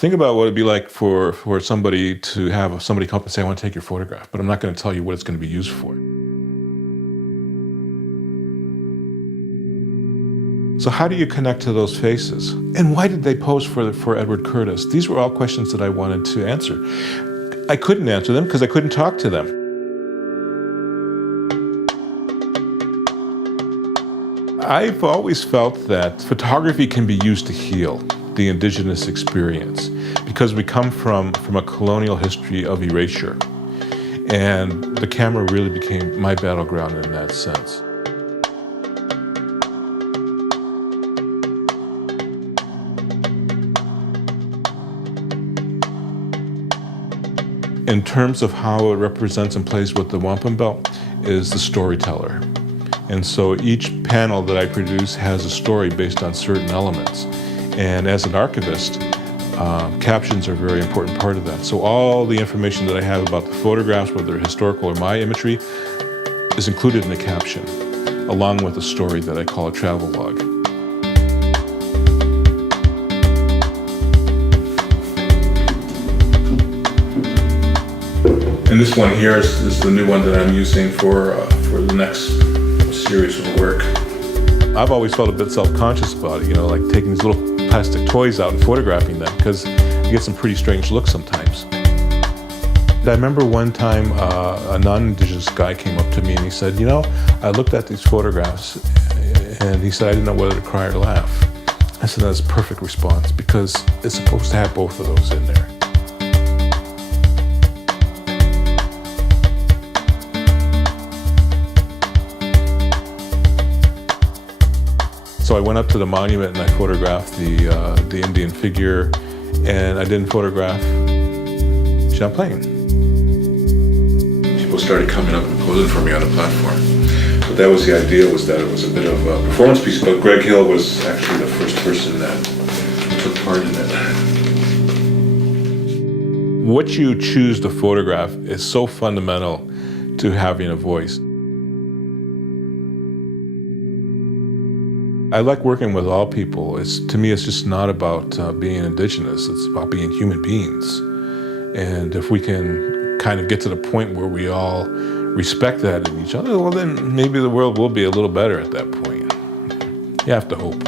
Think about what it'd be like for somebody to have somebody come up and say, I want to take your photograph, but I'm not going to tell you what it's going to be used for. So how do you connect to those faces? And why did they pose for Edward Curtis? These were all questions that I wanted to answer. I couldn't answer them because I couldn't talk to them. I've always felt that photography can be used to heal the indigenous experience because we come from a colonial history of erasure. And the camera really became my battleground in that sense. In terms of how it represents and plays with the wampum belt is the storyteller. And so each panel that I produce has a story based on certain elements. And as an archivist, captions are a very important part of that. So all the information that I have about the photographs, whether historical or my imagery, is included in the caption, along with a story that I call a travel log. And this one here is the new one that I'm using for the next series of work. I've always felt a bit self-conscious about it, like taking these little plastic toys out and photographing them, because you get some pretty strange looks sometimes. I remember one time a non-Indigenous guy came up to me and he said, I looked at these photographs and he said, I didn't know whether to cry or laugh. I said, that's a perfect response because it's supposed to have both of those in there. So I went up to the monument and I photographed the Indian figure, and I didn't photograph Champlain. People started coming up and posing for me on the platform. But that was the idea, was that it was a bit of a performance piece, but Greg Hill was actually the first person that took part in it. What you choose to photograph is so fundamental to having a voice. I like working with all people. To me, it's just not about being indigenous. It's about being human beings. And if we can kind of get to the point where we all respect that in each other, well, then maybe the world will be a little better at that point. You have to hope.